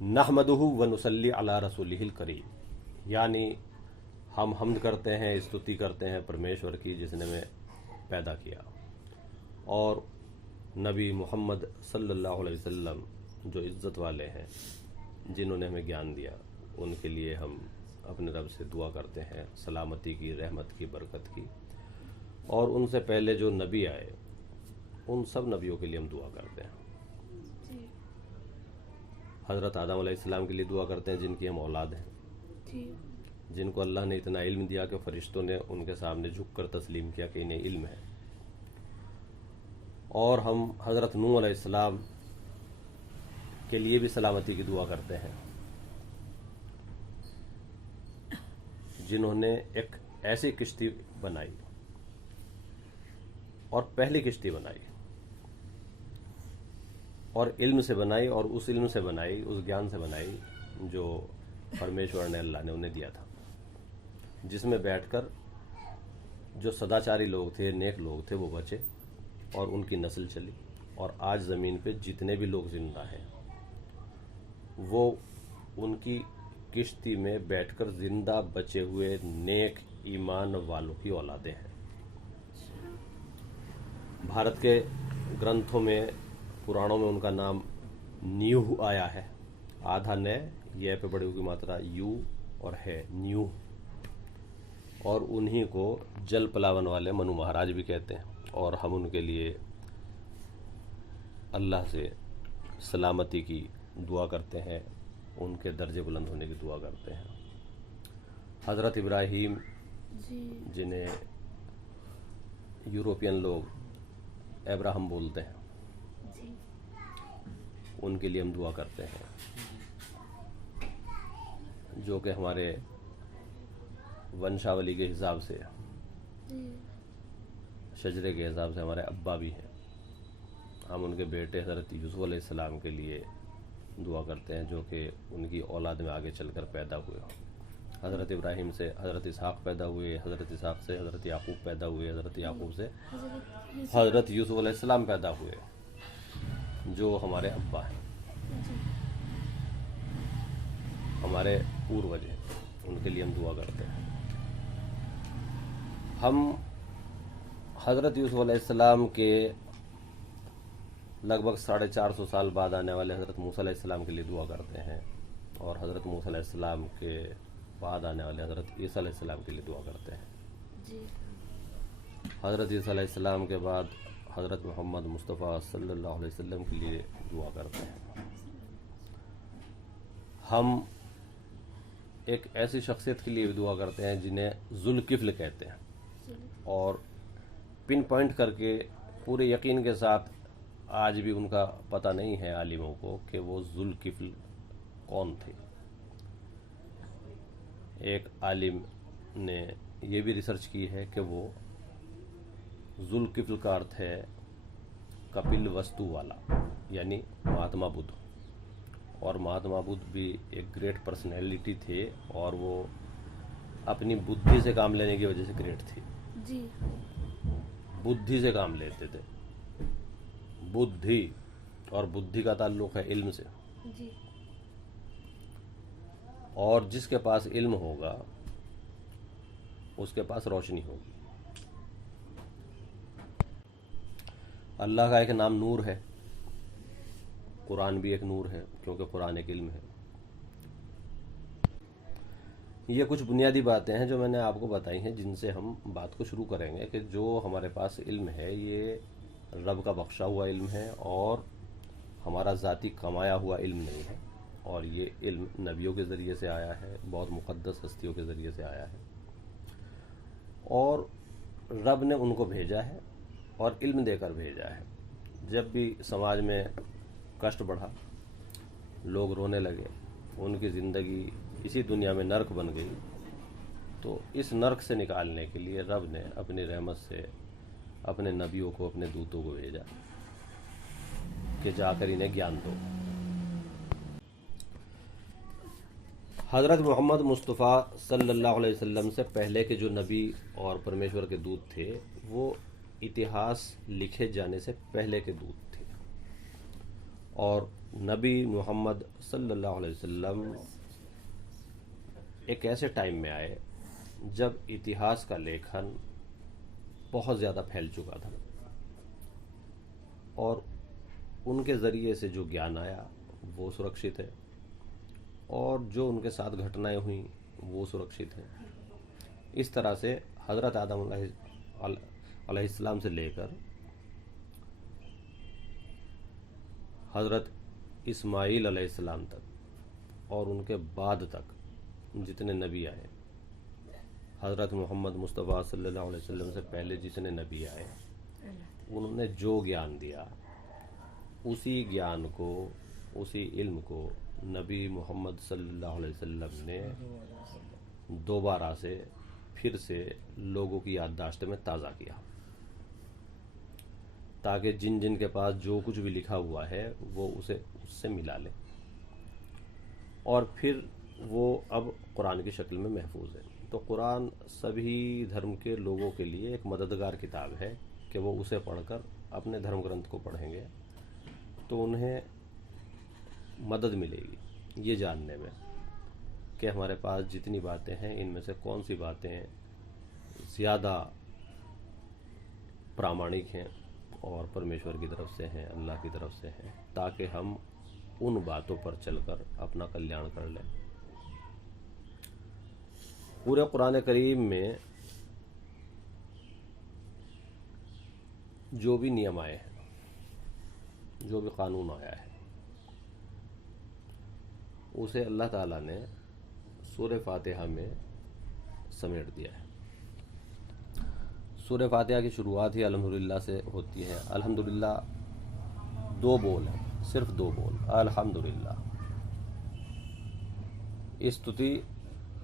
नहमदुहु व नुसल्ली अला रसूलिहिल करीम, यानी हम हम्द करते हैं, स्तुति करते हैं परमेश्वर की जिसने हमें पैदा किया, और नबी मोहम्मद सल्लल्लाहु अलैहि वसल्लम जो इज़्ज़त वाले हैं, जिन्होंने हमें ज्ञान दिया, उनके लिए हम अपने रब से दुआ करते हैं सलामती की, रहमत की, बरकत की। और उनसे पहले जो नबी आए उन सब नबियों के लिए हम दुआ करते हैं। हज़रत आदम अलैहिस्सलाम के लिए दुआ करते हैं जिनकी हम औलाद हैं, जिनको अल्लाह ने इतना इल्म दिया कि फ़रिश्तों ने उनके सामने झुक कर तस्लीम किया कि इन्हें इल्म है। और हम हज़रत नूह अलैहिस्सलाम के लिए भी सलामती की दुआ करते हैं, जिन्होंने एक ऐसी किश्ती बनाई और पहली किश्ती बनाई, और इल्म से बनाई, और उस इल्म से बनाई, उस ज्ञान से बनाई जो परमेश्वर ने, अल्लाह ने उन्हें दिया था, जिसमें बैठकर जो सदाचारी लोग थे, नेक लोग थे, वो बचे और उनकी नस्ल चली। और आज ज़मीन पे जितने भी लोग जिंदा हैं वो उनकी किश्ती में बैठकर जिंदा बचे हुए नेक ईमान वालों की औलादें हैं। भारत के ग्रंथों में, पुराणों में उनका नाम न्यूह आया है। आधा न, ये पे बड़ी की मात्रा यू और है न्यूह। और उन्हीं को जल पलावन वाले मनु महाराज भी कहते हैं। और हम उनके लिए अल्लाह से सलामती की दुआ करते हैं, उनके दर्जे बुलंद होने की दुआ करते हैं। हज़रत इब्राहीम जिन्हें यूरोपियन लोग अब्राहम बोलते हैं, उनके लिए हम दुआ करते हैं, जो कि हमारे वंशावली के हिसाब से, शजरे के हिसाब से हमारे अब्बा भी हैं। हम उनके बेटे हज़रत यूसुफ अलैहिस्सलाम के लिए दुआ करते हैं, जो कि उनकी औलाद में आगे चलकर पैदा हुए। हज़रत इब्राहीम से हज़रत इसहाक़ पैदा हुए, हज़रत इसहाक़ से हज़रत याकूब पैदा हुए, हज़रत याकूब से हज़रत यूसुफ अलैहिस्सलाम पैदा हुए, जो हमारे अब्बा हैं, हमारे पूर्वज हैं। उनके लिए हम दुआ करते हैं। हम हज़रत यूसुफ अलैहिस्सलाम के लगभग 450 साल बाद आने वाले हज़रत मूसा अलैहिस्सलाम के लिए दुआ करते हैं, और हज़रत मूसा अलैहिस्सलाम के बाद आने वाले हज़रत ईसा अलैहिस्सलाम के लिए दुआ करते हैं। हज़रत ईसा अलैहिस्सलाम के बाद हज़रत मोहम्मद मुस्तफ़ा सल्लल्लाहु अलैहि वसल्लम के लिए दुआ करते हैं। हम एक ऐसी शख्सियत के लिए भी दुआ करते हैं जिन्हें ज़ुल्किफ़्ल कहते हैं, और पिन पॉइंट करके पूरे यकीन के साथ आज भी उनका पता नहीं है आलिमों को कि वो ज़ुल्किफ़्ल कौन थे। एक आलिम ने ये भी रिसर्च की है कि वो ज़ुल्किफ़्ल का अर्थ है कपिल वस्तु वाला, यानी महात्मा बुद्ध। और महात्मा बुद्ध भी एक ग्रेट पर्सनैलिटी थे, और वो अपनी बुद्धि से काम लेने की वजह से ग्रेट थे जी। बुद्धि से काम लेते थे, बुद्धि, और बुद्धि का ताल्लुक है इल्म से जी। और जिसके पास इल्म होगा उसके पास रोशनी होगी। अल्लाह का एक नाम नूर है, कुरान भी एक नूर है, क्योंकि कुरान एक इल्म है। ये कुछ बुनियादी बातें हैं जो मैंने आपको बताई हैं, जिनसे हम बात को शुरू करेंगे कि जो हमारे पास इल्म है ये रब का बख्शा हुआ इल्म है, और हमारा ज़ाती कमाया हुआ इल्म नहीं है। और ये इल्म नबियों के ज़रिए से आया है, बहुत मुक़द्दस हस्तियों के ज़रिए से आया है, और रब ने उनको भेजा है और इल्म देकर भेजा है। जब भी समाज में कष्ट बढ़ा, लोग रोने लगे, उनकी ज़िंदगी इसी दुनिया में नर्क बन गई, तो इस नर्क से निकालने के लिए रब ने अपनी रहमत से अपने नबियों को, अपने दूतों को भेजा कि जाकर इन्हें ज्ञान दो। हज़रत मोहम्मद मुस्तफ़ा सल्लल्लाहु अलैहि वसल्लम से पहले के जो नबी और परमेश्वर के दूत थे, वो इतिहास लिखे जाने से पहले के दूत थे, और नबी मोहम्मद सल्लल्लाहु अलैहि वसल्लम एक ऐसे टाइम में आए जब इतिहास का लेखन बहुत ज़्यादा फैल चुका था और उनके ज़रिए से जो ज्ञान आया वो सुरक्षित है और जो उनके साथ घटनाएं हुई वो सुरक्षित है। इस तरह से हज़रत आदम अलैहिस्सलाम से लेकर हज़रत इस्माईल अलैहिस्सलाम तक और उनके बाद तक जितने नबी आए, हज़रत मोहम्मद मुस्तफ़ा सल्लल्लाहु अलैहि वसल्लम से पहले जितने नबी आए, उन्होंने जो ज्ञान दिया उसी ज्ञान को, उसी इल्म को नबी मोहम्मद सल्लल्लाहु अलैहि वसल्लम ने दोबारा से फिर से लोगों की याददाश्त में ताज़ा किया, ताकि जिन जिन के पास जो कुछ भी लिखा हुआ है वो उसे उससे मिला ले और फिर वो अब कुरान की शक्ल में महफूज है। तो कुरान सभी धर्म के लोगों के लिए एक मददगार किताब है कि वो उसे पढ़कर अपने धर्म ग्रंथ को पढ़ेंगे तो उन्हें मदद मिलेगी ये जानने में कि हमारे पास जितनी बातें हैं इनमें से कौन सी बातें ज़्यादा प्रामाणिक हैं और परमेश्वर की तरफ से हैं, अल्लाह की तरफ से हैं, ताकि हम उन बातों पर चलकर अपना कल्याण कर लें। पूरे कुरान करीम में जो भी नियम आए हैं, जो भी कानून आया है, उसे अल्लाह ताला ने सूरह फातिहा में समेट दिया है। सूरह फातिहा की शुरुआत ही अल्हम्दुलिल्लाह से होती है। अल्हम्दुलिल्लाह दो बोल हैं, सिर्फ दो बोल, अल्हम्दुलिल्लाह। स्तुति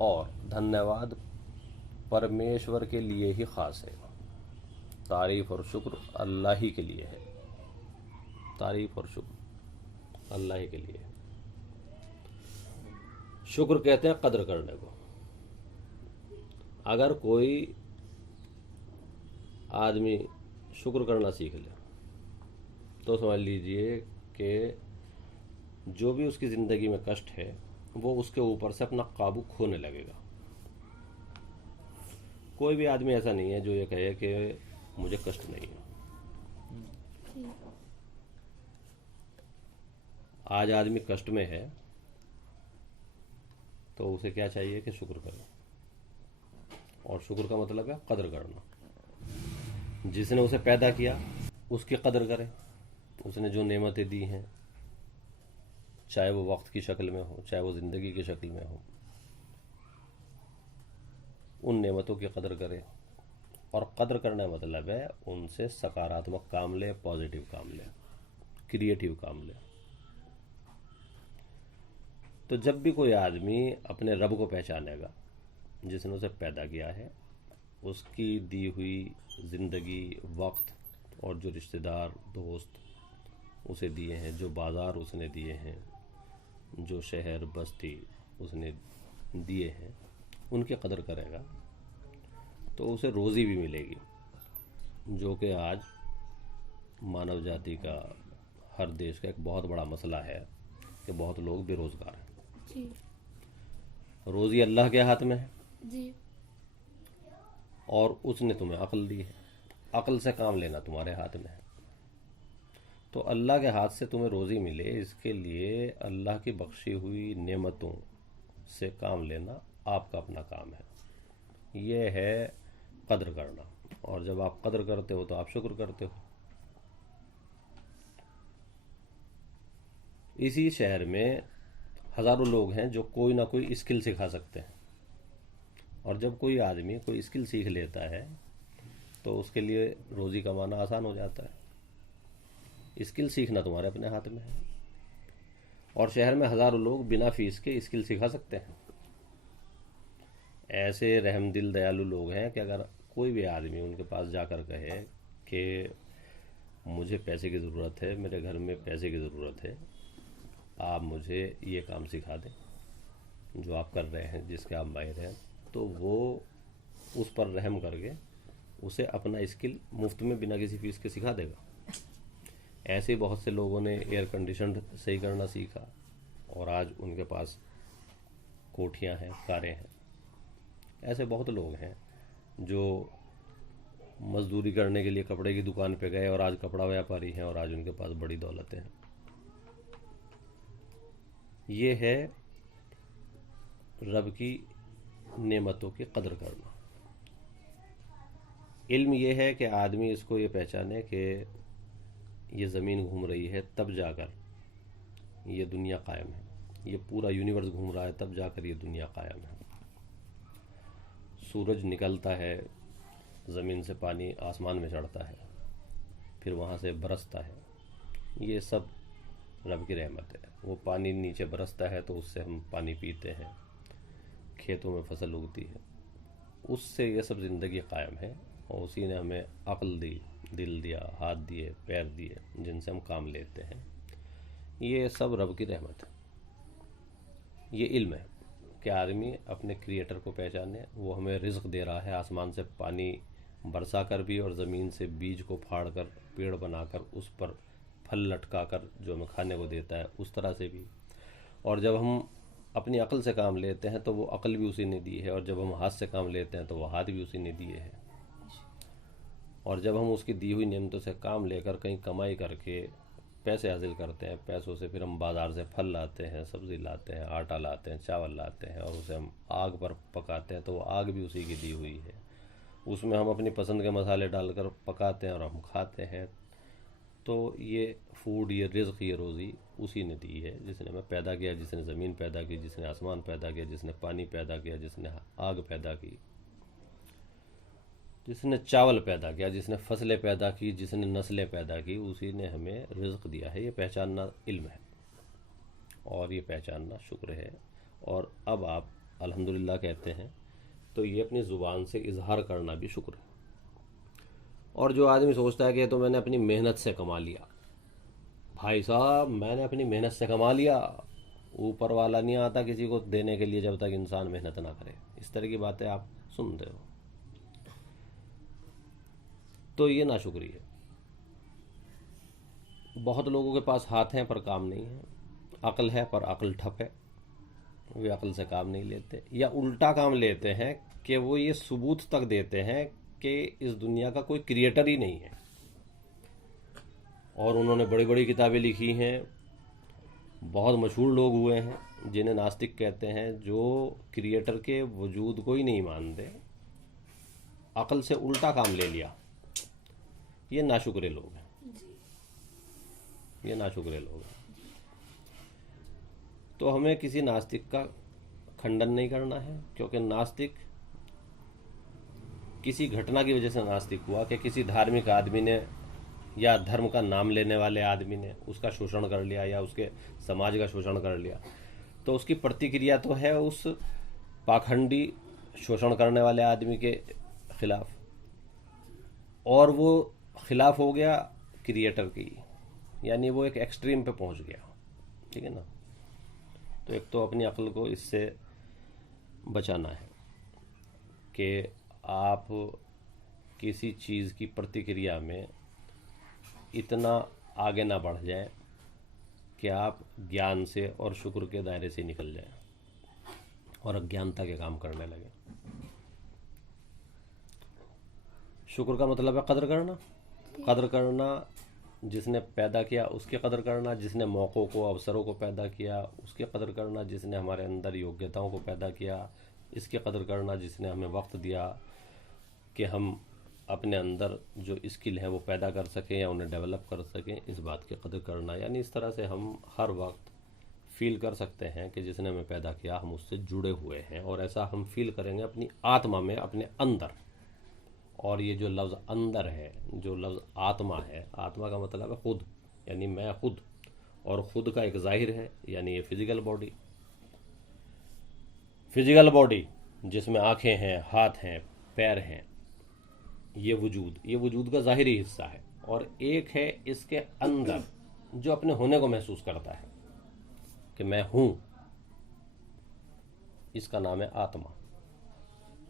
और धन्यवाद परमेश्वर के लिए ही खास है। तारीफ़ और शुक्र अल्लाह ही के लिए है। तारीफ़ और शुक्र अल्लाह ही के लिए है। शुक्र कहते हैं कद्र करने को। अगर कोई आदमी शुक्र करना सीख ले तो समझ लीजिए कि जो भी उसकी ज़िंदगी में कष्ट है वो उसके ऊपर से अपना काबू खोने लगेगा। कोई भी आदमी ऐसा नहीं है जो ये कहे कि मुझे कष्ट नहीं है। आज आदमी कष्ट में है तो उसे क्या चाहिए कि शुक्र करे, और शुक्र का मतलब है कदर करना। जिसने उसे पैदा किया उसकी कदर करे, उसने जो नेमतें दी हैं, चाहे वो वक्त की शक्ल में हो, चाहे वो ज़िंदगी की शक्ल में हो, उन नेमतों की कदर करे। और कदर करना मतलब है उनसे सकारात्मक काम ले, पॉजिटिव काम ले, क्रिएटिव काम ले। तो जब भी कोई आदमी अपने रब को पहचानेगा जिसने उसे पैदा किया है, उसकी दी हुई ज़िंदगी, वक्त और जो रिश्तेदार, दोस्त उसे दिए हैं, जो बाज़ार उसने दिए हैं, जो शहर बस्ती उसने दिए हैं, उनकी कदर करेगा तो उसे रोज़ी भी मिलेगी, जो कि आज मानव जाति का, हर देश का एक बहुत बड़ा मसला है कि बहुत लोग बेरोज़गार हैं। जी। रोज़ी अल्लाह के हाथ में है जी। और उसने तुम्हें अक्ल दी है, अक्ल से काम लेना तुम्हारे हाथ में है। तो अल्लाह के हाथ से तुम्हें रोज़ी मिले, इसके लिए अल्लाह की बख्शी हुई नेमतों से काम लेना आपका अपना काम है। ये है कद्र करना। और जब आप कद्र करते हो तो आप शुक्र करते हो। इसी शहर में हज़ारों लोग हैं जो कोई ना कोई स्किल सिखा सकते हैं, और जब कोई आदमी कोई स्किल सीख लेता है तो उसके लिए रोज़ी कमाना आसान हो जाता है। स्किल सीखना तुम्हारे अपने हाथ में है, और शहर में हज़ारों लोग बिना फीस के स्किल सिखा सकते हैं। ऐसे रहमदिल दयालु लोग हैं कि अगर कोई भी आदमी उनके पास जाकर कहे कि मुझे पैसे की ज़रूरत है, मेरे घर में पैसे की ज़रूरत है, आप मुझे ये काम सिखा दें जो आप कर रहे हैं, जिसके आप माहिर हैं, तो वो उस पर रहम करके उसे अपना स्किल मुफ्त में बिना किसी फीस के सिखा देगा। ऐसे ही बहुत से लोगों ने एयर कंडीशन सही करना सीखा और आज उनके पास कोठियाँ हैं, कारें हैं। ऐसे बहुत लोग हैं जो मजदूरी करने के लिए कपड़े की दुकान पे गए और आज कपड़ा व्यापारी हैं और आज उनके पास बड़ी दौलतें हैं। ये है रब की नेमतों की कदर करना। इल्म ये है कि आदमी इसको ये पहचाने कि ये ज़मीन घूम रही है तब जाकर ये दुनिया कायम है, ये पूरा यूनिवर्स घूम रहा है तब जाकर ये दुनिया कायम है। सूरज निकलता है, ज़मीन से पानी आसमान में चढ़ता है, फिर वहाँ से बरसता है, ये सब रब की रहमत है। वो पानी नीचे बरसता है तो उससे हम पानी पीते हैं, खेतों में फसल उगती है, उससे ये सब ज़िंदगी कायम है। और उसी ने हमें अक्ल दी, दिल दिया, हाथ दिए, पैर दिए, जिनसे हम काम लेते हैं। ये सब रब की रहमत है। ये इल्म है कि आदमी अपने क्रिएटर को पहचाने। वो हमें रिज़्क दे रहा है, आसमान से पानी बरसा कर भी और ज़मीन से बीज को फाड़ कर पेड़ बनाकर उस पर फल लटका कर जो हमें खाने को देता है, उस तरह से भी। और जब हम अपनी अक्ल से काम लेते हैं तो वो अक्ल भी उसी ने दी है, और जब हम हाथ से काम लेते हैं तो वो हाथ भी उसी ने दिए हैं। और जब हम उसकी दी हुई नेमतों से काम लेकर कहीं कमाई करके पैसे हासिल करते हैं, पैसों से फिर हम बाज़ार से फल लाते हैं, सब्ज़ी लाते हैं, आटा लाते हैं, चावल लाते हैं, और उसे हम आग पर पकाते हैं तो वो आग भी उसी की दी हुई है। उसमें हम अपनी पसंद के मसाले डालकर पकाते हैं और हम खाते हैं। तो ये फूड, ये रिज़्क, ये रोज़ी उसी ने दी है, जिसने हमें पैदा किया, जिसने ज़मीन पैदा की, जिसने आसमान पैदा किया, जिसने पानी पैदा किया, जिसने आग पैदा की, जिसने चावल पैदा किया, जिसने फसलें पैदा की, जिसने नस्लें पैदा की, उसी ने हमें रिज़्क दिया है। ये पहचानना इल्म है और ये पहचानना शुक्र है। और अब आप अल्हम्दुलिल्लाह कहते हैं तो ये अपनी ज़ुबान से इजहार करना भी शुक्र है। और जो आदमी सोचता है कि तो मैंने अपनी मेहनत से कमा लिया, भाई साहब मैंने अपनी मेहनत से कमा लिया, ऊपर वाला नहीं आता किसी को देने के लिए जब तक इंसान मेहनत ना करे। इस तरह की बातें आप सुनते हो तो ये नाशुक्री है। बहुत लोगों के पास हाथ हैं पर काम नहीं है, अक्ल है पर अक्ल ठप है, वे अक्ल से काम नहीं लेते, या उल्टा काम लेते हैं कि वो ये सबूत तक देते हैं कि इस दुनिया का कोई क्रिएटर ही नहीं है। और उन्होंने बड़ी बड़ी किताबें लिखी हैं, बहुत मशहूर लोग हुए हैं जिन्हें नास्तिक कहते हैं, जो क्रिएटर के वजूद को ही नहीं मानते, अक्ल से उल्टा काम ले लिया। ये नाशुक्रे लोग हैं, ये नाशुक्रे लोग हैं। तो हमें किसी नास्तिक का खंडन नहीं करना है, क्योंकि नास्तिक किसी घटना की वजह से नास्तिक हुआ कि किसी धार्मिक आदमी ने या धर्म का नाम लेने वाले आदमी ने उसका शोषण कर लिया या उसके समाज का शोषण कर लिया, तो उसकी प्रतिक्रिया तो है उस पाखंडी शोषण करने वाले आदमी के खिलाफ, और वो खिलाफ हो गया क्रिएटर की, यानी वो एक एक्सट्रीम पे पहुंच गया। ठीक है ना। तो एक तो अपनी अक्ल को इससे बचाना है कि आप किसी चीज़ की प्रतिक्रिया में इतना आगे ना बढ़ जाएं कि आप ज्ञान से और शुक्र के दायरे से निकल जाएं और अज्ञानता के काम करने लगें। शुक्र का मतलब है कदर करना। कदर करना, जिसने पैदा किया उसकी कदर करना, जिसने मौक़ों को, अवसरों को पैदा किया उसकी कदर करना, जिसने हमारे अंदर योग्यताओं को पैदा किया इसकी कदर करना, जिसने हमें वक्त दिया कि हम अपने अंदर जो स्किल है वो पैदा कर सकें या उन्हें डेवलप कर सकें, इस बात की कदर करना। यानी इस तरह से हम हर वक्त फील कर सकते हैं कि जिसने हमें पैदा किया हम उससे जुड़े हुए हैं, और ऐसा हम फील करेंगे अपनी आत्मा में, अपने अंदर। और ये जो लफ्ज़ अंदर है, जो लफ्ज़ आत्मा है, आत्मा का मतलब है खुद, यानी मैं खुद, और ख़ुद का एक ज़ाहिर है यानी ये फिज़िकल बॉडी। फिज़िकल बॉडी जिसमें आँखें हैं, हाथ हैं, पैर हैं, ये वजूद का ज़ाहिरी हिस्सा है। और एक है इसके अंदर जो अपने होने को महसूस करता है कि मैं हूँ, इसका नाम है आत्मा,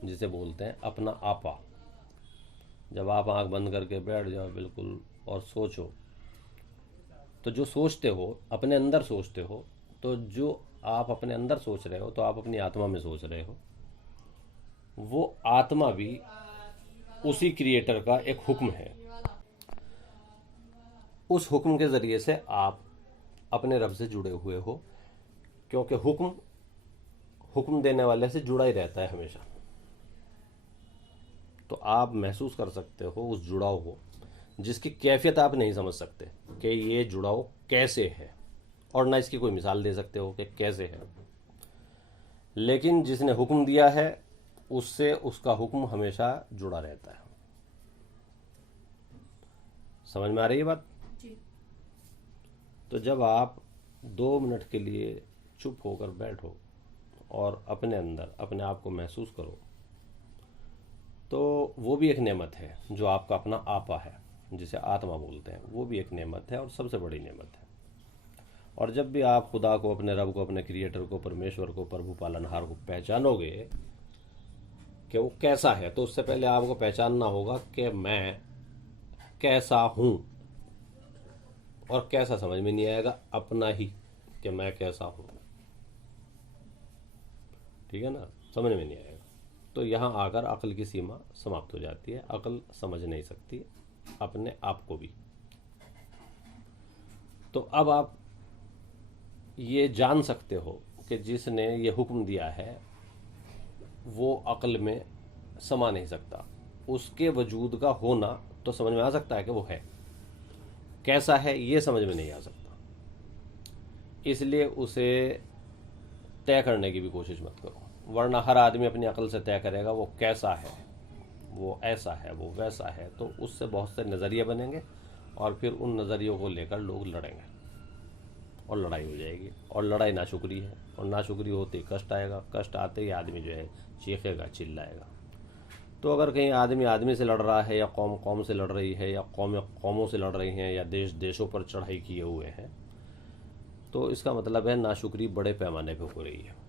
जिसे बोलते हैं अपना आपा। जब आप आंख बंद करके बैठ जाओ बिल्कुल और सोचो तो जो सोचते हो अपने अंदर सोचते हो, तो जो आप अपने अंदर सोच रहे हो तो आप अपनी आत्मा में सोच रहे हो, वो आत्मा भी उसी क्रिएटर का एक हुक्म है। उस हुक्म के ज़रिए से आप अपने रब से जुड़े हुए हो, क्योंकि हुक्म हुक्म देने वाले से जुड़ा ही रहता है हमेशा। तो आप महसूस कर सकते हो उस जुड़ाव को, जिसकी कैफियत आप नहीं समझ सकते कि ये जुड़ाव कैसे है, और ना इसकी कोई मिसाल दे सकते हो कि कैसे है। लेकिन जिसने हुक्म दिया है उससे उसका हुक्म हमेशा जुड़ा रहता है। समझ में आ रही है बात? जी। तो जब आप 2 मिनट के लिए चुप होकर बैठो और अपने अंदर अपने आप को महसूस करो, तो वो भी एक नेमत है। जो आपका अपना आपा है, जिसे आत्मा बोलते हैं, वो भी एक नेमत है और सबसे बड़ी नेमत है। और जब भी आप खुदा को, अपने रब को, अपने क्रिएटर को, परमेश्वर को, प्रभु पालनहार को पहचानोगे कि वो कैसा है, तो उससे पहले आपको पहचानना होगा कि मैं कैसा हूँ। और कैसा समझ में नहीं आएगा, अपना ही, कि मैं कैसा हूँ। ठीक है ना, समझ में नहीं आएगा। तो यहाँ आकर अक्ल की सीमा समाप्त हो जाती है। अक्ल समझ नहीं सकती अपने आप को भी। तो अब आप ये जान सकते हो कि जिसने ये हुक्म दिया है वो अक्ल में समा नहीं सकता। उसके वजूद का होना तो समझ में आ सकता है कि वो है, कैसा है ये समझ में नहीं आ सकता। इसलिए उसे तय करने की भी कोशिश मत करो, वरना हर आदमी अपनी अक्ल से तय करेगा वो कैसा है, वो ऐसा है, वो वैसा है। तो उससे बहुत से नज़रिए बनेंगे और फिर उन नज़रियों को लेकर लोग लड़ेंगे और लड़ाई हो जाएगी। और लड़ाई नाशुक्री है, और नाशुक्री होते ही कष्ट आएगा। कष्ट आते ही आदमी जो है चीखेगा, चिल्लाएगा। तो अगर कहीं आदमी आदमी से लड़ रहा है, या कौम कौम से लड़ रही है, या कौमें कौमों से लड़ रही हैं, या देश देशों पर चढ़ाई किए हुए हैं, तो इसका मतलब है नाशुक्री बड़े पैमाने पर हो रही है।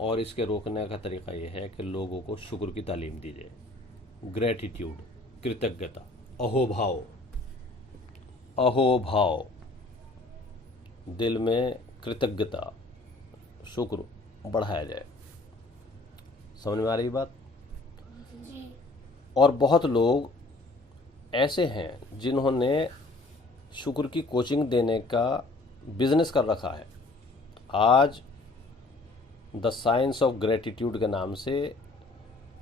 और इसके रोकने का तरीका यह है कि लोगों को शुक्र की तालीम दी जाए। ग्रेटिट्यूड, कृतज्ञता, अहोभाव, अहोभाव, दिल में कृतज्ञता, शुक्र बढ़ाया जाए। समझ में आ रही बात? जी। और बहुत लोग ऐसे हैं जिन्होंने शुक्र की कोचिंग देने का बिजनेस कर रखा है। आज द साइंस ऑफ ग्रेटिट्यूड के नाम से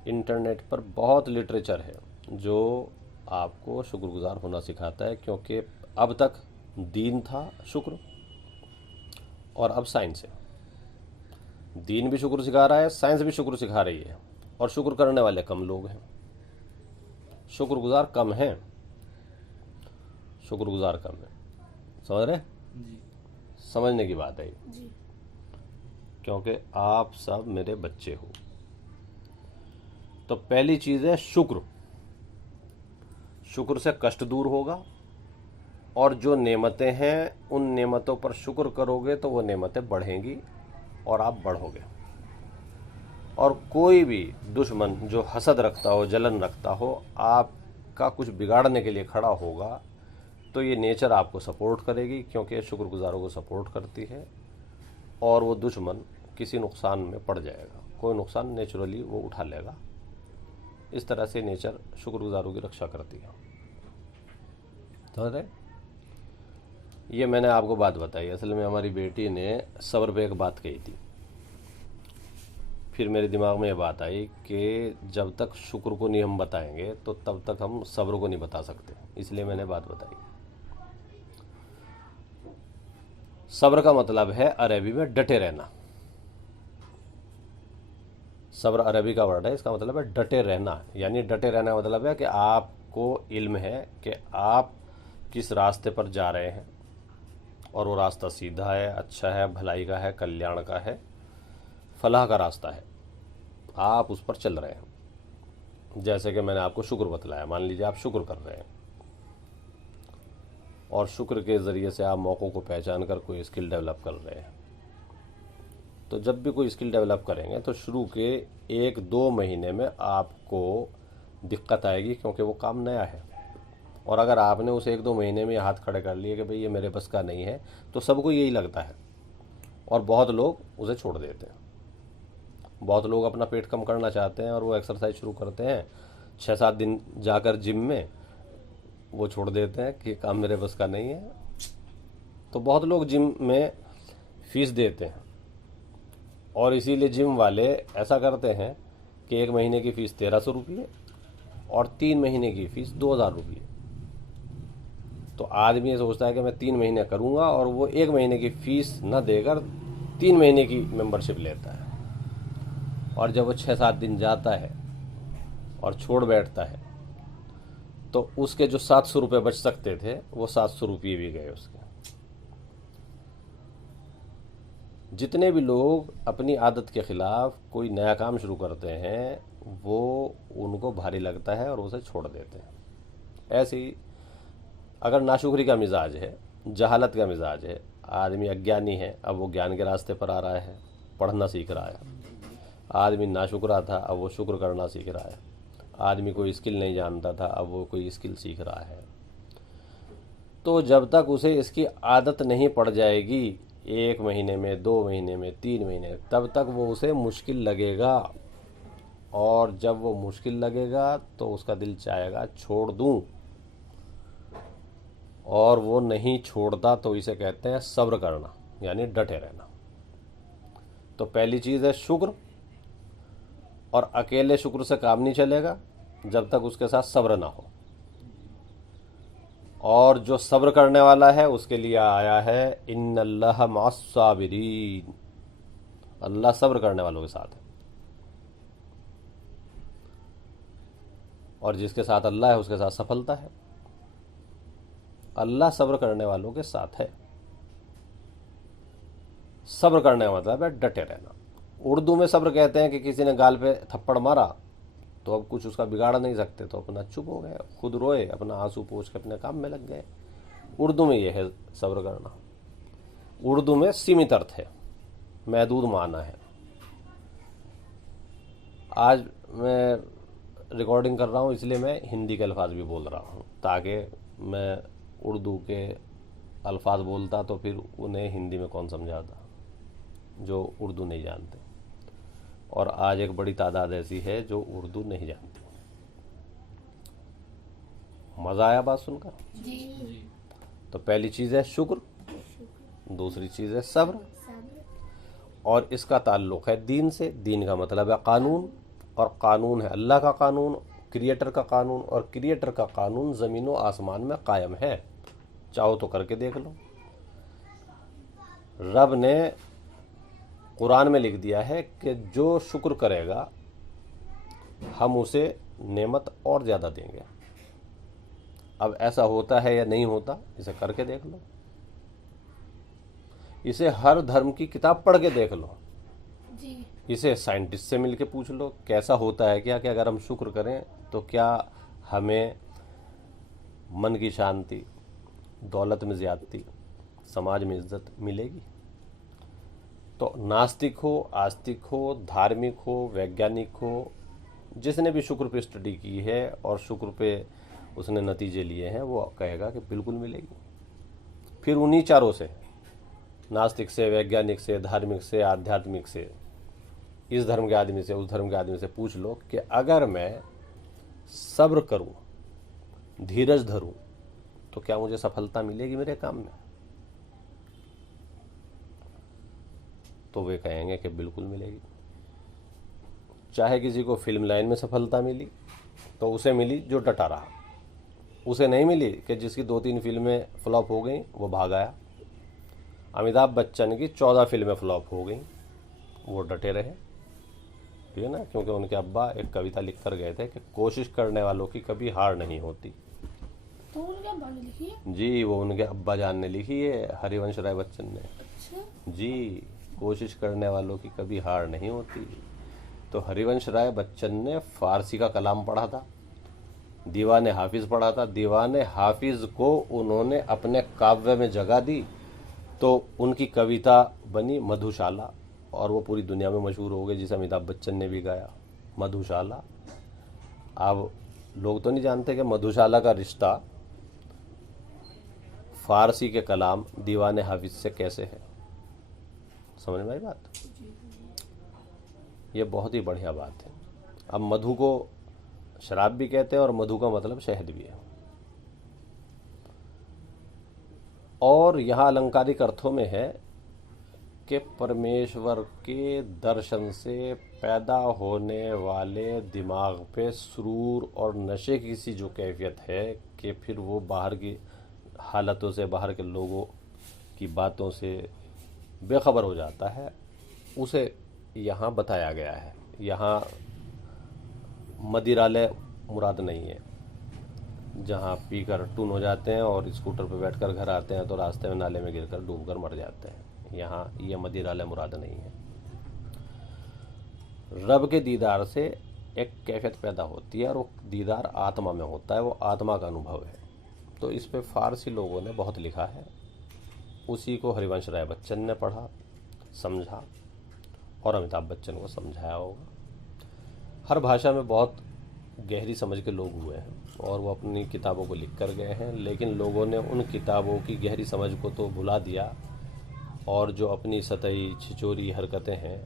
इंटरनेट पर बहुत लिटरेचर है जो आपको शुक्रगुजार होना सिखाता है, क्योंकि अब तक दीन था शुक्र और अब साइंस है। दीन भी शुक्र सिखा रहा है, साइंस भी शुक्र सिखा रही है, और शुक्र करने वाले कम लोग हैं, शुक्रगुजार कम हैं, शुक्रगुजार कम है। समझ रहे? जी। समझने की बात है ये, जी। क्योंकि आप सब मेरे बच्चे हो। तो पहली चीज़ है शुक्र। शुक्र से कष्ट दूर होगा, और जो नेमतें हैं उन नेमतों पर शुक्र करोगे तो वो नेमतें बढ़ेंगी और आप बढ़ोगे। और कोई भी दुश्मन जो हसद रखता हो, जलन रखता हो, आपका कुछ बिगाड़ने के लिए खड़ा होगा, तो ये नेचर आपको सपोर्ट करेगी, क्योंकि शुक्रगुजारों को सपोर्ट करती है। और वो दुश्मन किसी नुकसान में पड़ जाएगा, कोई नुकसान नेचुरली वो उठा लेगा। इस तरह से नेचर शुक्रगुजारों की रक्षा करती है। समझ रहे? ये मैंने आपको बात बताई। असल में हमारी बेटी ने सब्र पे एक बात कही थी, फिर मेरे दिमाग में ये बात आई कि जब तक शुक्र को नहीं हम बताएंगे तो तब तक हम सब्र को नहीं बता सकते। इसलिए मैंने बात बताई। सब्र का मतलब है अरबी में डटे रहना। सब्र अरबी का वर्ड है, इसका मतलब है डटे रहना। यानी डटे रहना का मतलब है कि आपको इल्म है कि आप किस रास्ते पर जा रहे हैं, और वो रास्ता सीधा है, अच्छा है, भलाई का है, कल्याण का है, फलाह का रास्ता है, आप उस पर चल रहे हैं। जैसे कि मैंने आपको शुक्र बतलाया, मान लीजिए आप शुक्र कर रहे हैं, और शुक्र के ज़रिए से आप मौक़ों को पहचान कर कोई स्किल डेवलप कर रहे हैं। तो जब भी कोई स्किल डेवलप करेंगे तो शुरू के 1-2 महीने में आपको दिक्कत आएगी, क्योंकि वो काम नया है। और अगर आपने उसे 1-2 महीने में हाथ खड़े कर लिए कि भाई ये मेरे बस का नहीं है, तो सबको यही लगता है और बहुत लोग उसे छोड़ देते हैं। बहुत लोग अपना पेट कम करना चाहते हैं और वो एक्सरसाइज शुरू करते हैं, 6-7 दिन जाकर जिम में वो छोड़ देते हैं कि काम मेरे बस का नहीं है। तो बहुत लोग जिम में फीस देते हैं और इसीलिए जिम वाले ऐसा करते हैं कि 1 महीने की फ़ीस 1300 रुपये और 3 महीने की फ़ीस 2000 रुपये। तो आदमी ये सोचता है कि मैं 3 महीने करूँगा और वो 1 महीने की फ़ीस न देकर 3 महीने की मेंबरशिप लेता है। और जब वो 6-7 दिन जाता है और छोड़ बैठता है तो उसके जो 700 रुपये बच सकते थे वो 700 रुपये भी गए उसके। जितने भी लोग अपनी आदत के ख़िलाफ़ कोई नया काम शुरू करते हैं वो उनको भारी लगता है और उसे छोड़ देते हैं। ऐसे ही अगर नाशुक्री का मिजाज है, जहालत का मिजाज है, आदमी अज्ञानी है, अब वो ज्ञान के रास्ते पर आ रहा है, पढ़ना सीख रहा है। आदमी नाशुक्रा था, अब वो शुक्र करना सीख रहा है। आदमी कोई स्किल नहीं जानता था, अब वो कोई स्किल सीख रहा है। तो जब तक उसे इसकी आदत नहीं पड़ जाएगी, 1 महीने में, 2 महीने में, 3 महीने, तब तक वो उसे मुश्किल लगेगा। और जब वो मुश्किल लगेगा तो उसका दिल चाहेगा छोड़ दूं, और वो नहीं छोड़ता। तो इसे कहते हैं सब्र करना, यानी डटे रहना। तो पहली चीज़ है शुक्र, और अकेले शुक्र से काम नहीं चलेगा जब तक उसके साथ सब्र ना हो। और जो सब्र करने वाला है उसके लिए आया है इन्नल्लाह मअस्साबिरीन, अल्लाह सब्र करने वालों के साथ है। और जिसके साथ अल्लाह है उसके साथ सफलता है। अल्लाह सब्र करने वालों के साथ है। सब्र करने का मतलब है डटे रहना। उर्दू में सब्र कहते हैं कि किसी ने गाल पे थप्पड़ मारा तो अब कुछ उसका बिगाड़ नहीं सकते, तो अपना चुप हो गए, खुद रोए, अपना आंसू पोंछ के अपने काम में लग गए। उर्दू में यह है सब्र करना। उर्दू में सीमित अर्थ है, महदूद माना है। आज मैं रिकॉर्डिंग कर रहा हूँ इसलिए मैं हिंदी के अल्फाज भी बोल रहा हूँ, ताकि मैं उर्दू के अल्फाज बोलता तो फिर उन्हें हिंदी में कौन समझाता जो उर्दू नहीं जानते। और आज एक बड़ी तादाद ऐसी है जो उर्दू नहीं जानती। मज़ा आया बात सुनकर? जी। तो पहली चीज़ है शुक्र, दूसरी चीज़ है सब्र, और इसका ताल्लुक़ है दीन से। दीन का मतलब है कानून, और कानून है अल्लाह का कानून, क्रिएटर का कानून। और क्रिएटर का कानून ज़मीन व आसमान में कायम है, चाहो तो करके देख लो। रब ने कुरान में लिख दिया है कि जो शुक्र करेगा हम उसे नेमत और ज़्यादा देंगे। अब ऐसा होता है या नहीं होता, इसे करके देख लो। इसे हर धर्म की किताब पढ़ के देख लो जी। इसे साइंटिस्ट से मिलके पूछ लो कैसा होता है क्या कि अगर हम शुक्र करें तो क्या हमें मन की शांति, दौलत में ज़्यादती, समाज में इज्जत मिलेगी। तो नास्तिक हो, आस्तिक हो, धार्मिक हो, वैज्ञानिक हो, जिसने भी शुक्र पे स्टडी की है और शुक्र पे उसने नतीजे लिए हैं, वो कहेगा कि बिल्कुल मिलेगी। फिर उन्हीं चारों से, नास्तिक से, वैज्ञानिक से, धार्मिक से, आध्यात्मिक से, इस धर्म के आदमी से, उस धर्म के आदमी से पूछ लो कि अगर मैं सब्र करूं, धीरज धरूं, तो क्या मुझे सफलता मिलेगी मेरे काम में? तो वे कहेंगे कि बिल्कुल मिलेगी। चाहे किसी को फिल्म लाइन में सफलता मिली तो उसे मिली जो डटा रहा, उसे नहीं मिली कि जिसकी 2-3 फिल्में फ्लॉप हो गई वो भाग आया। अमिताभ बच्चन की 14 फिल्में फ्लॉप हो गई, वो डटे रहे, ठीक है ना, क्योंकि उनके अब्बा एक कविता लिख कर गए थे कि कोशिश करने वालों की कभी हार नहीं होती। तो उनके अब्बा ने लिखी है? जी, वो उनके अब्बा जान ने लिखी है, हरिवंश राय बच्चन ने। अच्छा जी, कोशिश करने वालों की कभी हार नहीं होती। तो हरिवंश राय बच्चन ने फारसी का कलाम पढ़ा था, दीवान हाफिज पढ़ा था। दीवान हाफिज को उन्होंने अपने काव्य में जगह दी तो उनकी कविता बनी मधुशाला, और वो पूरी दुनिया में मशहूर हो गई, जिसे अमिताभ बच्चन ने भी गाया, मधुशाला। अब लोग तो नहीं जानते कि मधुशाला का रिश्ता फ़ारसी के कलाम दीवान हाफिज से कैसे हैं। समझ में आई बात। ये बहुत ही बढ़िया बात है। अब मधु को शराब भी कहते हैं और मधु का मतलब शहद भी है। और यहाँ अलंकारिक अर्थों में है कि परमेश्वर के दर्शन से पैदा होने वाले दिमाग पे सुरूर और नशे की सी जो कैफियत है कि फिर वो बाहर की हालतों से, बाहर के लोगों की बातों से बेखबर हो जाता है, उसे यहाँ बताया गया है। यहाँ मदिरालय मुराद नहीं है, जहाँ पीकर टून हो जाते हैं और स्कूटर पर बैठकर घर आते हैं तो रास्ते में नाले में गिरकर डूबकर मर जाते हैं। यहाँ ये मदिरालय मुराद नहीं है। रब के दीदार से एक कैफियत पैदा होती है और वो दीदार आत्मा में होता है, वो आत्मा का अनुभव है। तो इस पे फारसी लोगों ने बहुत लिखा है। उसी को हरिवंश राय बच्चन ने पढ़ा, समझा और अमिताभ बच्चन को समझाया होगा। हर भाषा में बहुत गहरी समझ के लोग हुए हैं और वो अपनी किताबों को लिख कर गए हैं, लेकिन लोगों ने उन किताबों की गहरी समझ को तो भुला दिया और जो अपनी सतही छिचोरी हरकतें हैं,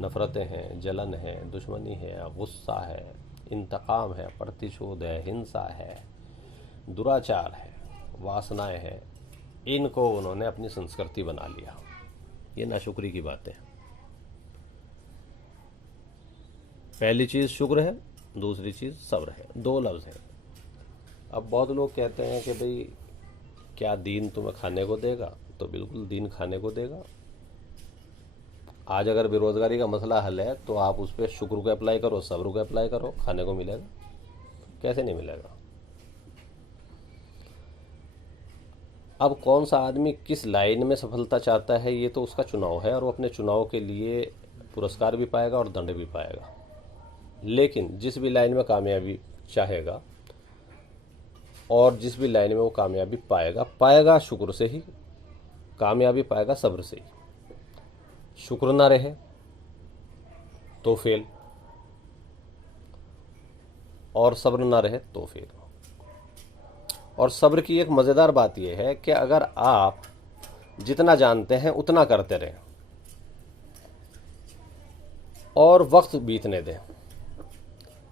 नफ़रतें हैं, जलन है, दुश्मनी है, गुस्सा है, इंतकाम है, प्रतिशोध है, हिंसा है, दुराचार है, वासनाएं हैं, इनको उन्होंने अपनी संस्कृति बना लिया। ये नाशुक्री की बात है। पहली चीज़ शुक्र है, दूसरी चीज़ सब्र है। दो लफ्ज़ हैं। अब बहुत लोग कहते हैं कि भाई क्या दीन तुम्हें खाने को देगा, तो बिल्कुल दीन खाने को देगा। आज अगर बेरोज़गारी का मसला हल है तो आप उस पर शुक्र को अप्लाई करो, सब्र को अप्लाई करो, खाने को मिलेगा। कैसे नहीं मिलेगा। अब कौन सा आदमी किस लाइन में सफलता चाहता है ये तो उसका चुनाव है और वो अपने चुनाव के लिए पुरस्कार भी पाएगा और दंड भी पाएगा। लेकिन जिस भी लाइन में कामयाबी चाहेगा और जिस भी लाइन में वो कामयाबी पाएगा शुक्र से ही, कामयाबी पाएगा सब्र से ही। शुक्र ना रहे तो फेल और सब्र ना रहे तो फेल। और सब्र की एक मज़ेदार बात यह है कि अगर आप जितना जानते हैं उतना करते रहें और वक्त बीतने दें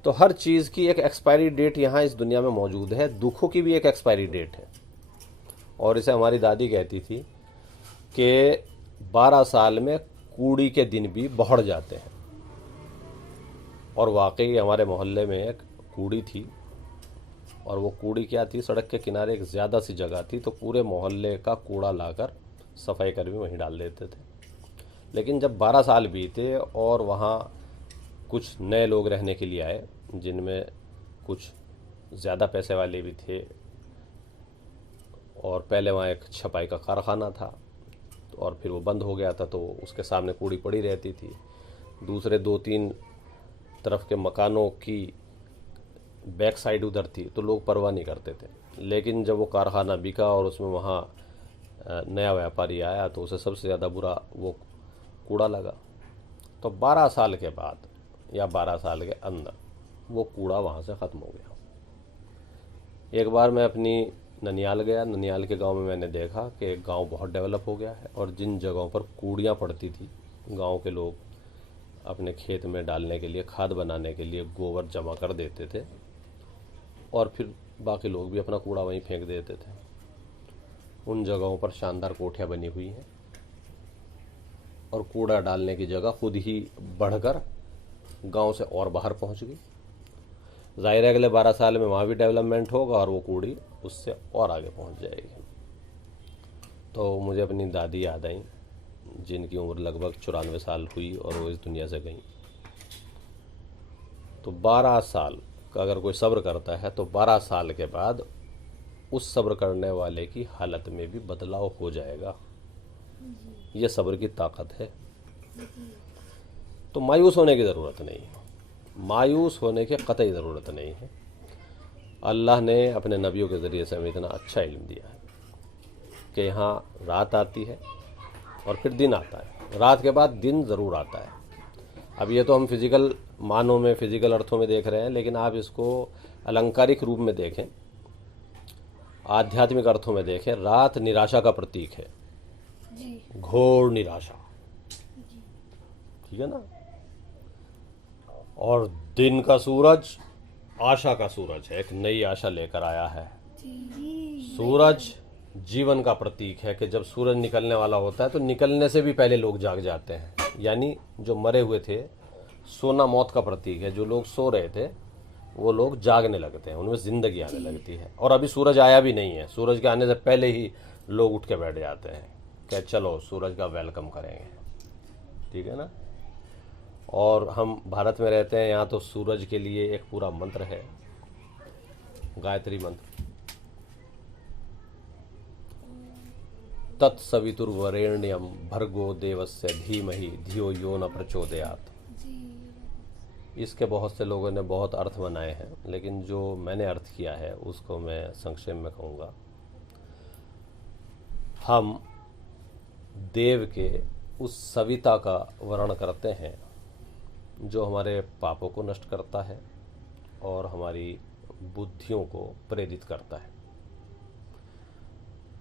तो हर चीज़ की एक एक्सपायरी डेट यहाँ इस दुनिया में मौजूद है। दुखों की भी एक एक्सपायरी डेट है और इसे हमारी दादी कहती थी कि 12 साल में कूड़ी के दिन भी बढ़ जाते हैं। और वाकई हमारे मोहल्ले में एक कूड़ी थी और वो कूड़ी क्या थी, सड़क के किनारे एक ज़्यादा सी जगह थी तो पूरे मोहल्ले का कूड़ा लाकर सफाई कर्मी वहीं डाल देते थे। लेकिन जब 12 साल बीते और वहाँ कुछ नए लोग रहने के लिए आए जिनमें कुछ ज़्यादा पैसे वाले भी थे और पहले वहाँ एक छपाई का कारखाना था और फिर वो बंद हो गया था तो उसके सामने कूड़ी पड़ी रहती थी। दूसरे 2-3 तरफ के मकानों की बैक साइड उधर थी तो लोग परवाह नहीं करते थे। लेकिन जब वो कारखाना बिका और उसमें वहाँ नया व्यापारी आया तो उसे सबसे ज़्यादा बुरा वो कूड़ा लगा। तो 12 साल के बाद या 12 साल के अंदर वो कूड़ा वहाँ से ख़त्म हो गया। एक बार मैं अपनी ननियाल गया। ननियाल के गांव में मैंने देखा कि गांव बहुत डेवलप हो गया है और जिन जगहों पर कूड़ियाँ पड़ती थी, गांव के लोग अपने खेत में डालने के लिए, खाद बनाने के लिए गोबर जमा कर देते थे और फिर बाकी लोग भी अपना कूड़ा वहीं फेंक देते थे। उन जगहों पर शानदार कोठियाँ बनी हुई हैं और कूड़ा डालने की जगह खुद ही बढ़कर गांव से और बाहर पहुंच गई। जाहिर है अगले 12 साल में वहाँ भी डेवलपमेंट होगा और वो कूड़ी उससे और आगे पहुंच जाएगी। तो मुझे अपनी दादी याद आई जिनकी उम्र लगभग 94 साल हुई और वो इस दुनिया से गई। तो 12 साल का अगर कोई सब्र करता है तो 12 साल के बाद उस सब्र करने वाले की हालत में भी बदलाव हो जाएगा। ये सब्र की ताकत है। तो मायूस होने की ज़रूरत नहीं है, मायूस होने की कतई ज़रूरत नहीं है। अल्लाह ने अपने नबियों के ज़रिए से हमें इतना अच्छा इल्म दिया है कि यहाँ रात आती है और फिर दिन आता है, रात के बाद दिन ज़रूर आता है। अब ये तो हम फिज़िकल मानों में, फिज़िकल अर्थों में देख रहे हैं, लेकिन आप इसको अलंकारिक रूप में देखें। आध्यात्मिक अर्थों में देखें, रात निराशा का प्रतीक है, जी घोर निराशा, ठीक है ना। और दिन का सूरज आशा का सूरज है, एक नई आशा लेकर आया है। जी सूरज जीवन का प्रतीक है कि जब सूरज निकलने वाला होता है तो निकलने से भी पहले लोग जाग जाते हैं, यानी जो मरे हुए थे, सोना मौत का प्रतीक है, जो लोग सो रहे थे वो लोग जागने लगते हैं, उनमें जिंदगी आने लगती है। और अभी सूरज आया भी नहीं है, सूरज के आने से पहले ही लोग उठ के बैठ जाते हैं कि चलो सूरज का वेलकम करेंगे, ठीक है ना। और हम भारत में रहते हैं, यहाँ तो सूरज के लिए एक पूरा मंत्र है, गायत्री मंत्र, तत्सवितुर्वरेण्यम भर्गो देवस्य धीमहि धियो यो न प्रचोदयात्। इसके बहुत से लोगों ने बहुत अर्थ बनाए हैं, लेकिन जो मैंने अर्थ किया है उसको मैं संक्षेप में कहूँगा। हम देव के उस सविता का वर्णन करते हैं जो हमारे पापों को नष्ट करता है और हमारी बुद्धियों को प्रेरित करता है।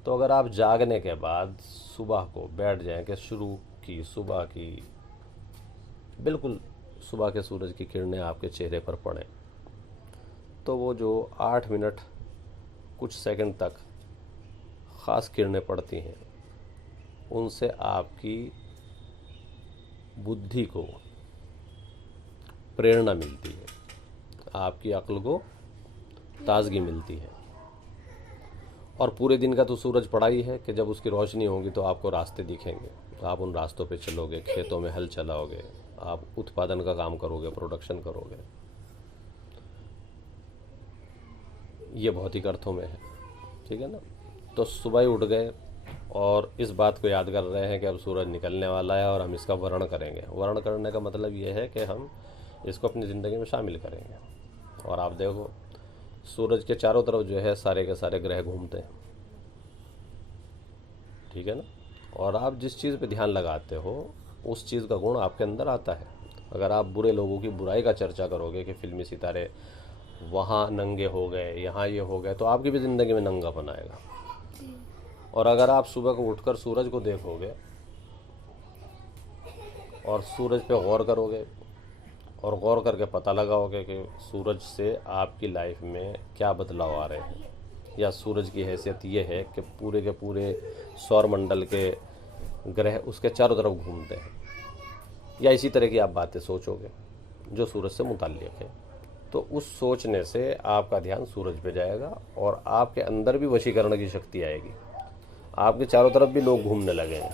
तो अगर आप जागने के बाद सुबह को बैठ जाएं कि शुरू की सुबह की, बिल्कुल सुबह के सूरज की किरणें आपके चेहरे पर पड़ें, तो वो जो 8 मिनट कुछ सेकंड तक ख़ास किरणें पड़ती हैं, उनसे आपकी बुद्धि को प्रेरणा मिलती है, आपकी अक्ल को ताजगी मिलती है। और पूरे दिन का तो सूरज पड़ा ही है कि जब उसकी रोशनी होगी तो आपको रास्ते दिखेंगे, आप उन रास्तों पे चलोगे, खेतों में हल चलाओगे, आप उत्पादन का काम करोगे, प्रोडक्शन करोगे। ये भौतिक अर्थों में है, ठीक है ना। तो सुबह ही उठ गए और इस बात को याद कर रहे हैं कि अब सूरज निकलने वाला है और हम इसका वर्ण करेंगे। वर्ण करने का मतलब ये है कि हम इसको अपनी ज़िंदगी में शामिल करेंगे। और आप देखो सूरज के चारों तरफ जो है सारे के सारे ग्रह घूमते हैं, ठीक है ना। और आप जिस चीज़ पे ध्यान लगाते हो उस चीज़ का गुण आपके अंदर आता है। अगर आप बुरे लोगों की बुराई का चर्चा करोगे कि फिल्मी सितारे वहाँ नंगे हो गए, यहाँ ये हो गए, तो आपकी भी ज़िंदगी में नंगापन आएगा। और अगर आप सुबह को उठकर सूरज को देखोगे और सूरज पे गौर करोगे और गौर करके पता लगाओगे कि सूरज से आपकी लाइफ में क्या बदलाव आ रहे हैं, या सूरज की हैसियत ये है कि पूरे के पूरे सौरमंडल के ग्रह उसके चारों तरफ घूमते हैं, या इसी तरह की आप बातें सोचोगे जो सूरज से मुताल्लिक़ है, तो उस सोचने से आपका ध्यान सूरज पे जाएगा और आपके अंदर भी वशीकरण की शक्ति आएगी। आपके चारों तरफ भी लोग घूमने लगेंगे।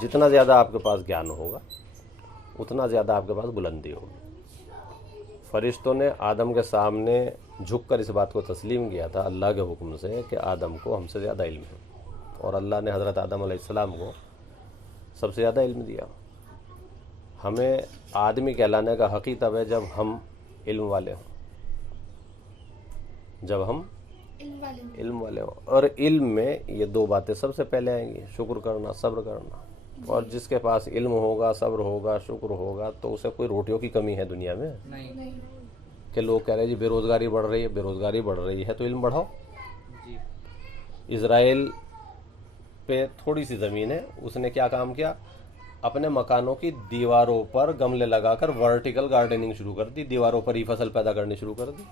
जितना ज़्यादा आपके पास ज्ञान होगा उतना ज़्यादा आपके पास बुलंदी होगी। फरिश्तों ने आदम के सामने झुककर इस बात को तस्लीम किया था अल्लाह के हुक्म से कि आदम को हमसे ज़्यादा इल्म है, और अल्लाह ने हज़रत आदम अलैहिस्सलाम को सबसे ज़्यादा इल्म दिया। हमें आदमी कहलाने का हक़ ही तब है जब हम इल्म वाले हों, जब हम इल्म वाले हों। और इल्म में ये 2 बातें सबसे पहले आएंगी, शुक्र करना, सब्र करना। और जिसके पास इल्म होगा, सब्र होगा, शुक्र होगा, तो उसे कोई रोटियों की कमी है दुनिया में नहीं। कि लोग कह रहे हैं जी बेरोज़गारी बढ़ रही है, बेरोज़गारी बढ़ रही है तो इल्म बढ़ाओ जी। इज़राइल पे थोड़ी सी ज़मीन है, उसने क्या काम किया, अपने मकानों की दीवारों पर गमले लगाकर वर्टिकल गार्डनिंग शुरू कर दी, दीवारों पर ही फसल पैदा करनी शुरू कर दी।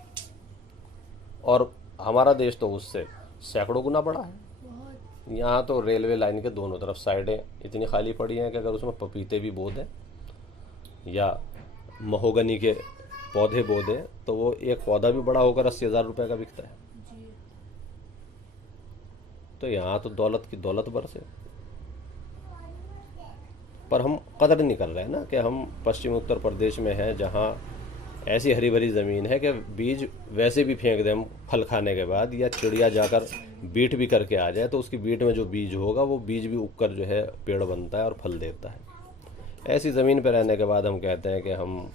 और हमारा देश तो उससे सैकड़ों गुना बड़ा है। यहाँ तो रेलवे लाइन के दोनों तरफ साइडें इतनी खाली पड़ी हैं कि अगर उसमें पपीते भी बो दें या महोगनी के पौधे बो दें तो वो एक पौधा भी बड़ा होकर 80,000 रुपये का बिकता है। तो यहाँ तो दौलत की दौलत बरसे, पर हम कदर नहीं कर रहे हैं ना कि हम पश्चिम उत्तर प्रदेश में हैं जहाँ ऐसी हरी भरी ज़मीन है कि बीज वैसे भी फेंक दें हम फल खाने के बाद, या चिड़िया जाकर बीट भी करके आ जाए तो उसकी बीट में जो बीज होगा वो बीज भी उगकर जो है पेड़ बनता है और फल देता है। ऐसी ज़मीन पर रहने के बाद हम कहते हैं कि हम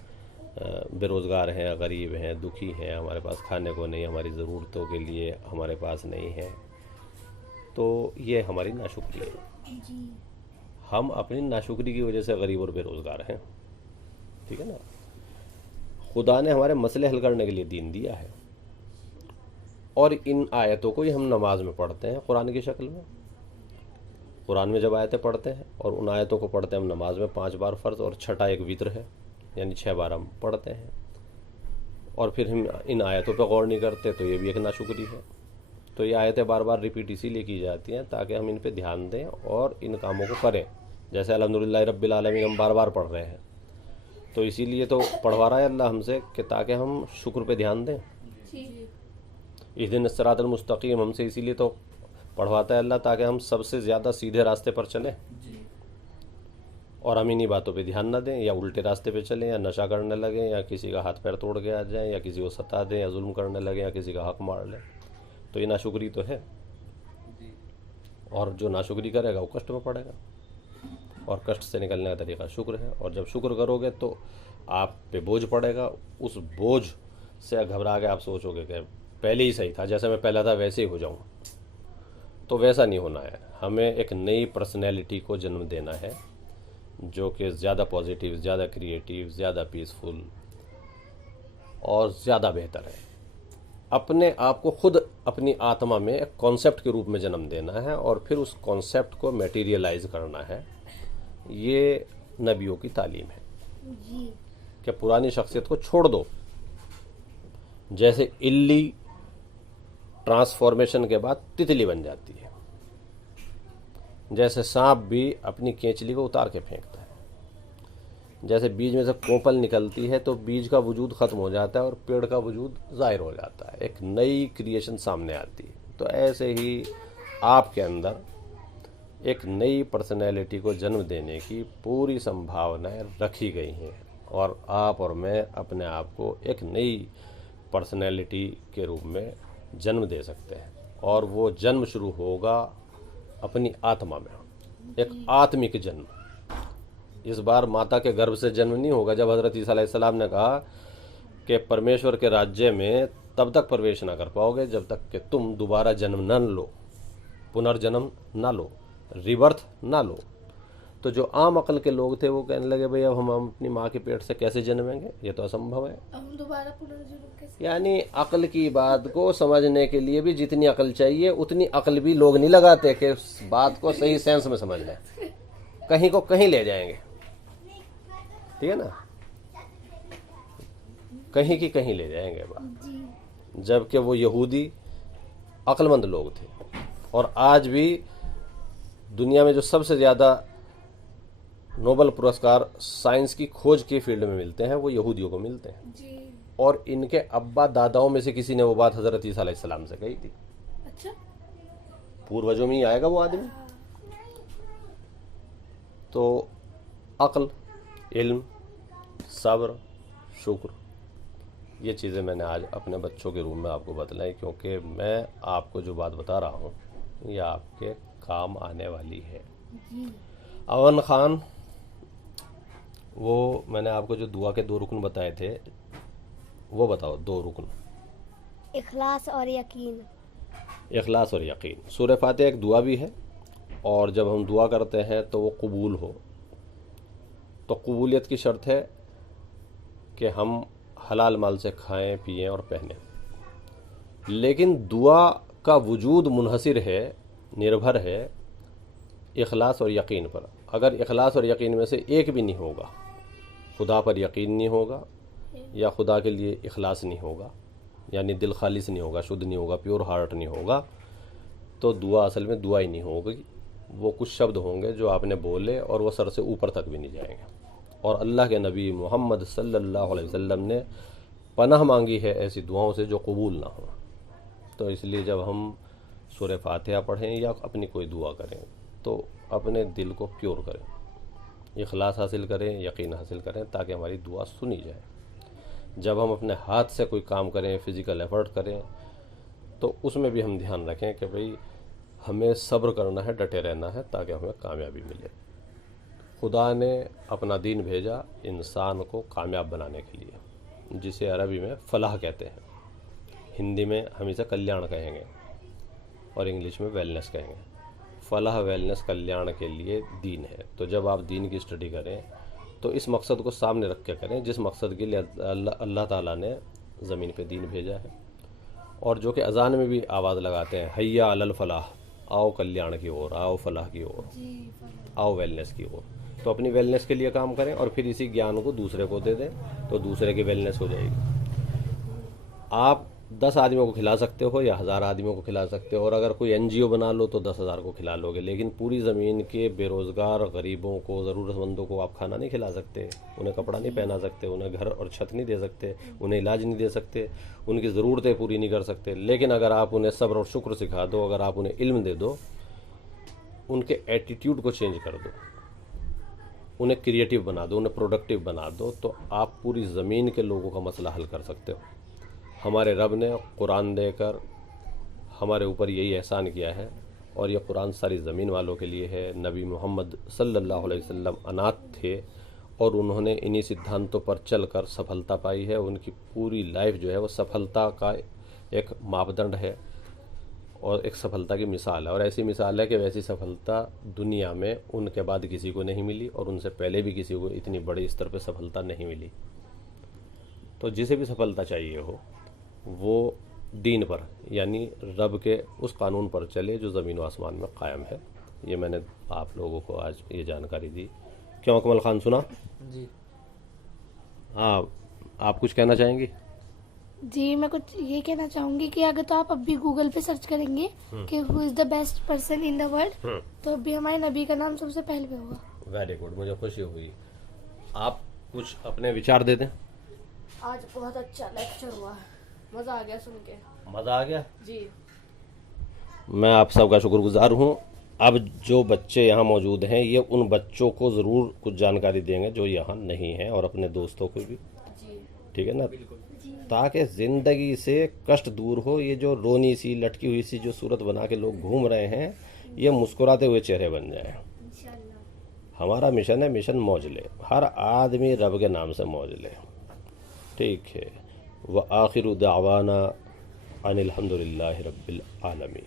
बेरोज़गार हैं, गरीब हैं, दुखी हैं, हमारे पास खाने को नहीं, हमारी ज़रूरतों के लिए हमारे पास नहीं है। तो ये हमारी नाशुक्री है। हम अपनी नाशुक्री की वजह से गरीब और बेरोज़गार हैं, ठीक है ना। खुदा ने हमारे मसले हल करने के लिए दीन दिया है, और इन आयतों को ही हम नमाज में पढ़ते हैं कुरान की शक्ल में। कुरान में जब आयतें पढ़ते हैं और उन आयतों को पढ़ते हैं हम नमाज में 5 बार फ़र्ज़ और छठा एक वित्र है, यानी 6 बार हम पढ़ते हैं। और फिर हम इन आयतों पर गौर नहीं करते तो ये भी एक नाशुक्री है। तो ये आयतें बार बार रिपीट इसीलिए की जाती हैं ताकि हम इन पे ध्यान दें और इन कामों को करें। जैसे अल्हम्दुलिल्लाह रब्बिल आलमीन हम बार बार पढ़ रहे हैं, तो इसीलिए तो पढ़वा रहा है अल्लाह हमसे कि ताकि हम शुक्र पे ध्यान दें। इहदिन सिरातल मुस्तकीम हमसे इसीलिए तो पढ़वाता है अल्लाह ताकि हम सबसे ज़्यादा सीधे रास्ते पर चलें और हम इन्हीं बातों पे ध्यान न दें, या उल्टे रास्ते पे चलें, या नशा करने लगें, या किसी का हाथ पैर तोड़ के आ जाएं, या किसी को सता दें, या जुल्म करने लगें, या किसी का हक मार लें। तो ये नाशुक्री तो है, और जो नाशुक्री करेगा वो कष्ट में पड़ेगा, और कष्ट से निकलने का तरीका शुक्र है। और जब शुक्र करोगे तो आप पे बोझ पड़ेगा, उस बोझ से घबरा के आप सोचोगे कि पहले ही सही था, जैसे मैं पहला था वैसे ही हो जाऊँ। तो वैसा नहीं होना है, हमें एक नई पर्सनैलिटी को जन्म देना है जो कि ज़्यादा पॉजिटिव, ज़्यादा क्रिएटिव, ज़्यादा पीसफुल और ज़्यादा बेहतर है। अपने आप को खुद अपनी आत्मा में एक कॉन्सेप्ट के रूप में जन्म देना है और फिर उस कॉन्सेप्ट को मटेरियलाइज करना है। ये नबियों की तालीम है कि पुरानी शख्सियत को छोड़ दो। जैसे इल्ली ट्रांसफॉर्मेशन के बाद तितली बन जाती है, जैसे सांप भी अपनी केंचली को उतार के फेंकता है, जैसे बीज में से कोपल निकलती है तो बीज का वजूद ख़त्म हो जाता है और पेड़ का वजूद ज़ाहिर हो जाता है, एक नई क्रिएशन सामने आती है। तो ऐसे ही आपके अंदर एक नई पर्सनैलिटी को जन्म देने की पूरी संभावनाएं रखी गई हैं, और आप और मैं अपने आप को एक नई पर्सनैलिटी के रूप में जन्म दे सकते हैं। और वो जन्म शुरू होगा अपनी आत्मा में, एक आत्मिक जन्म। इस बार माता के गर्भ से जन्म नहीं होगा। जब हज़रत ईसा अलैहिस्सलाम ने कहा कि परमेश्वर के राज्य में तब तक प्रवेश ना कर पाओगे जब तक कि तुम दोबारा जन्म न लो, पुनर्जन्म ना लो, रिबर्थ ना लो। तो जो आम अक्ल के लोग थे वो कहने लगे भाई अब हम अपनी माँ के पेट से कैसे जन्मेंगे, ये तो असंभव है। हम दोबारा पुनर्जन्म कैसे? यानी अक्ल की बात को समझने के लिए भी जितनी अक्ल चाहिए उतनी अक्ल भी लोग नहीं लगाते कि उस बात को सही सेंस में समझ लें, कहीं को कहीं ले जाएंगे, ठीक है ना, कहीं की कहीं ले जाएंगे बात। जबकि वो यहूदी अक्लमंद लोग थे, और आज भी दुनिया में जो सबसे ज़्यादा नोबेल पुरस्कार साइंस की खोज के फील्ड में मिलते हैं वो यहूदियों को मिलते हैं जी। और इनके अब्बा दादाओं में से किसी ने वो बात हज़रत ईसा अलैहिस्सलाम से कही थी। अच्छा, पूर्वजों में ही आएगा वो आदमी। तो अक्ल, इल्म, सब्र, शुक्र, ये चीज़ें मैंने आज अपने बच्चों के रूप में आपको बतलाई, क्योंकि मैं आपको जो बात बता रहा हूँ ये आपके काम आने वाली है। अवन खान, वो मैंने आपको जो दुआ के 2 रुकन बताए थे वो बताओ, 2 रुकन। इखलास और यकीन। इखलास और यकीन। सूरह फातिहा एक दुआ भी है, और जब हम दुआ करते हैं तो वो कबूल हो, तो कबूलियत की शर्त है कि हम हलाल माल से खाएं, पिएं और पहनें। लेकिन दुआ का वजूद मुनहसिर है, निर्भर है इखलास और यकीन पर। अगर इखलास और यकीन में से एक भी नहीं होगा, खुदा पर यकीन नहीं होगा या खुदा के लिए इखलास नहीं होगा, यानी दिल खालिस नहीं होगा, शुद्ध नहीं होगा, प्योर हार्ट नहीं होगा, तो दुआ असल में दुआ ही नहीं होगी। वो कुछ शब्द होंगे जो आपने बोले और वो सर से ऊपर तक भी नहीं जाएंगे। और अल्लाह के नबी मोहम्मद सल्लल्लाहु अलैहि वसल्लम ने पनाह मांगी है ऐसी दुआओं से जो कबूल ना हो। तो इसलिए जब हम सूरह फातिहा पढ़ें या अपनी कोई दुआ करें तो अपने दिल को प्योर करें, इखलास हासिल करें, यकीन हासिल करें, ताकि हमारी दुआ सुनी जाए। जब हम अपने हाथ से कोई काम करें, फिज़िकल एफर्ट करें, तो उसमें भी हम ध्यान रखें कि भाई हमें सब्र करना है, डटे रहना है, ताकि हमें कामयाबी मिले। खुदा ने अपना दीन भेजा इंसान को कामयाब बनाने के लिए, जिसे अरबी में फलाह कहते हैं, हिंदी में हम इसे कल्याण कहेंगे और इंग्लिश में वेलनेस कहेंगे। फलाह, वेलनेस, कल्याण के लिए दीन है। तो जब आप दीन की स्टडी करें तो इस मकसद को सामने रख के करें जिस मकसद के लिए अल्लाह ताला ने ज़मीन पे दीन भेजा है। और जो कि अजान में भी आवाज़ लगाते हैं, हैया अलल फलाह, आओ कल्याण की ओर, आओ फलाह की ओर, आओ वेलनेस की ओर। तो अपनी वेलनेस के लिए काम करें और फिर इसी ज्ञान को दूसरे को दे दें, तो दूसरे की वेलनेस हो जाएगी। आप 10 आदमियों को खिला सकते हो या 1000 आदमियों को खिला सकते हो, और अगर कोई NGO बना लो तो 10,000 को खिला लोगे, लेकिन पूरी ज़मीन के बेरोज़गार गरीबों को, ज़रूरतमंदों को आप खाना नहीं खिला सकते, उन्हें कपड़ा नहीं पहना सकते, उन्हें घर और छत नहीं दे सकते, उन्हें इलाज नहीं दे सकते, उनकी ज़रूरतें पूरी नहीं कर सकते। लेकिन अगर आप उन्हें सब्र और शुक्र सिखा दो, अगर आप उन्हें इल्म दे दो, उनके एटीट्यूड को चेंज कर दो, उन्हें क्रिएटिव बना दो, उन्हें प्रोडक्टिव बना दो, तो आप पूरी ज़मीन के लोगों का मसला हल कर सकते हो। हमारे रब ने कुरान देकर हमारे ऊपर यही एहसान किया है, और ये कुरान सारी ज़मीन वालों के लिए है। नबी मोहम्मद सल्लल्लाहु अलैहि वसल्लम अनाथ थे और उन्होंने इन्हीं सिद्धांतों पर चलकर सफलता पाई है। उनकी पूरी लाइफ जो है वो सफलता का एक मापदंड है और एक सफलता की मिसाल है, और ऐसी मिसाल है कि वैसी सफलता दुनिया में उनके बाद किसी को नहीं मिली, और उनसे पहले भी किसी को इतनी बड़े स्तर पर सफलता नहीं मिली। तो जिसे भी सफलता चाहिए हो वो दीन पर, यानी रब के उस कानून पर चले जो ज़मीन व आसमान में कायम है। ये मैंने आप लोगों को आज ये जानकारी दी। क्यों अकमल खान, सुना जी? हाँ, आप कुछ कहना चाहेंगी? जी, मैं कुछ ये कहना चाहूंगी कि अगर तो आप अभी गूगल पे सर्च करेंगे कि who is the best person in the world, तो अभी हमारे नबी का नाम सबसे पहले पे होगा। वेरी गुड, मुझे खुशी हुई। आप कुछ अपने विचार दे दें। आज बहुत अच्छा लेक्चर हुआ, मजा आ गया सुन के। मज़ा आ गया जी, मैं आप सबका शुक्रगुजार हूँ। अब जो बच्चे यहाँ मौजूद हैं ये उन बच्चों को ज़रूर कुछ जानकारी देंगे जो यहाँ नहीं हैं, और अपने दोस्तों को भी, जी, ठीक है ना, ताकि ज़िंदगी से कष्ट दूर हो। ये जो रोनी सी लटकी हुई सी जो सूरत बना के लोग घूम रहे हैं, ये मुस्कुराते हुए चेहरे बन जाएं। हमारा मिशन है, मिशन मौज ले, हर आदमी रब के नाम से मौज ले, ठीक है। व आखिरु दावाना अनिल हम्दुलिल्लाहि रब्बिल आलमीन।